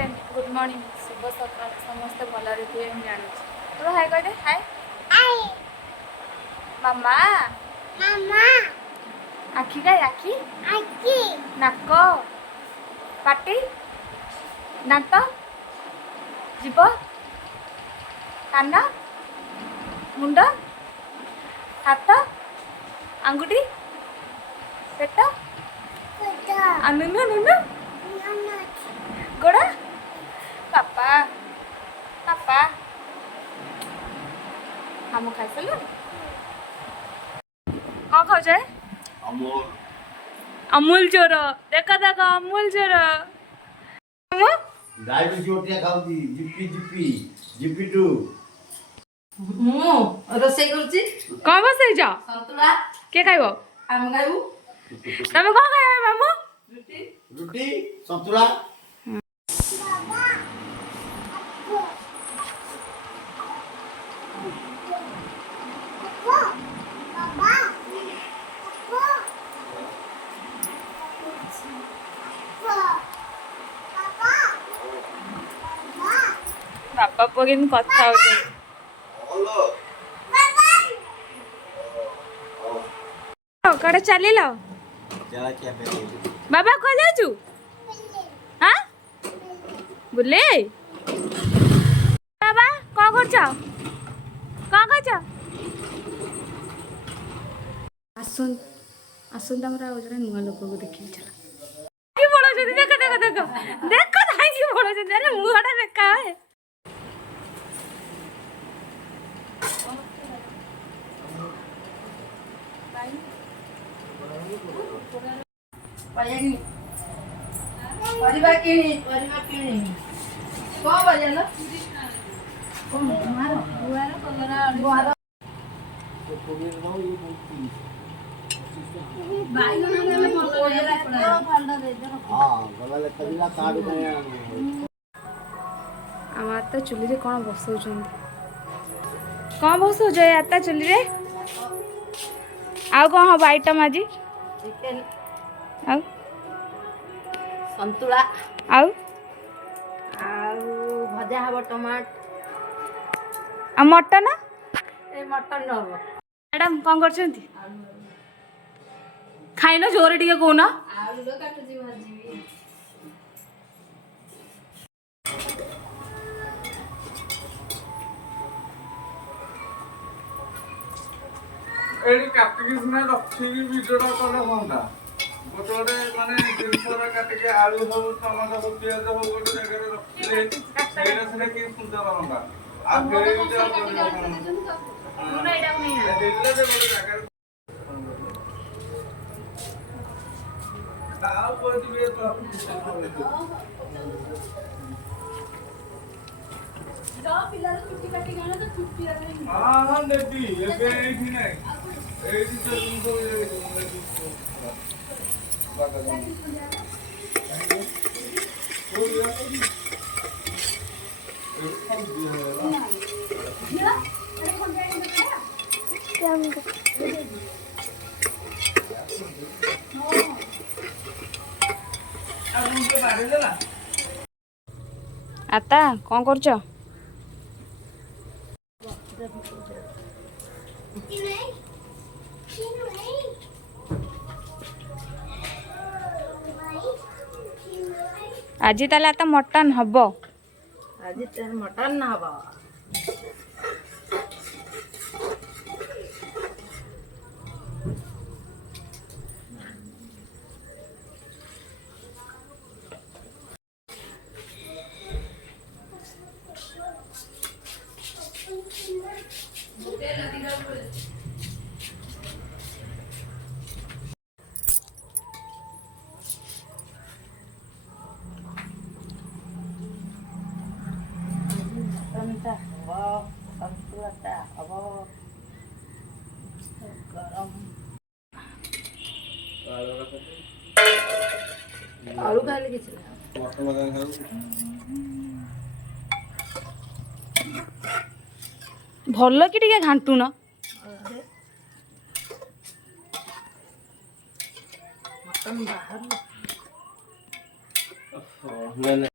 good morning शुभ सकाळ समस्त भलरे थे जानी तो हाय कह दे हाय हाय मामा मामा आखी का आखी आखी नाक पाटी दांत जीव कान मुंड हाथ आंगुठी पेट नुनु नुनु गोड़ा पापा पापा हम खाई सारे कौन खाऊ जाए अमूल अमूल चोर देखा देखा अमूल चोर डायबिटीज ओटिया खाउची जिप्पी जिप्पी जिप्पी टू मु रोसई करछि कौन बसई जा संतुला के खाइबो हम खाइबू तमे कौन खाइबो मामू रुटी रुटी संतुला बापा पगिन कथा होते कड़े चली लो चला क्या पे बाबा को जाचू हां बुले बाबा कौन करछ कौन करछ आसुन आसुन हमरा ओजरा नुवा लोक को देखि चला की बोलो जदी देखो देखो देखो देखो नहीं की बोलो जदी अरे मुहाटा देखा है परिवा किणी कौन बजल कौन मारो बुआरो कलरा बुआरो बाइगन ने कोजेला फंडा दे दे हां गला कबिला कार्ड कया आमार तो चुली रे कौन बसौछंती कौन बसौ जय आता चुली रे आउ कौन हब आइटम आज चिकन आउ संतुला आउ भजा हब टमाट आ मटन ए मटन न हब मैडम कौन करछंती खाइनो जोरे टिके कोना आलू लो काटू जी भाजी एडी काटिकिस ना रखिकी भिडियोटा कले हंदा गोटे माने जिनसरा काटिके आलू हो टमाटो हो पियाज हो गोटे जगह रखिले सेटा सेटा कि सुंदर हंदा आ फेरे जे मुना एडा नहीं है दिल्ले जे गोटे जगह ताऊ को दिबे तो जो पिला छुट्टी काटी गना तो छुट्टी आ गई हां नेबी एबे एठी नै एठी तो तुमको आता कौन करछ आज ताले आता मटन हबो आज तेल मटन न हब संतुला संतुला हब गरम आलू खाइले किछ भल कि टिके घांटुन मटन बाहर नहीं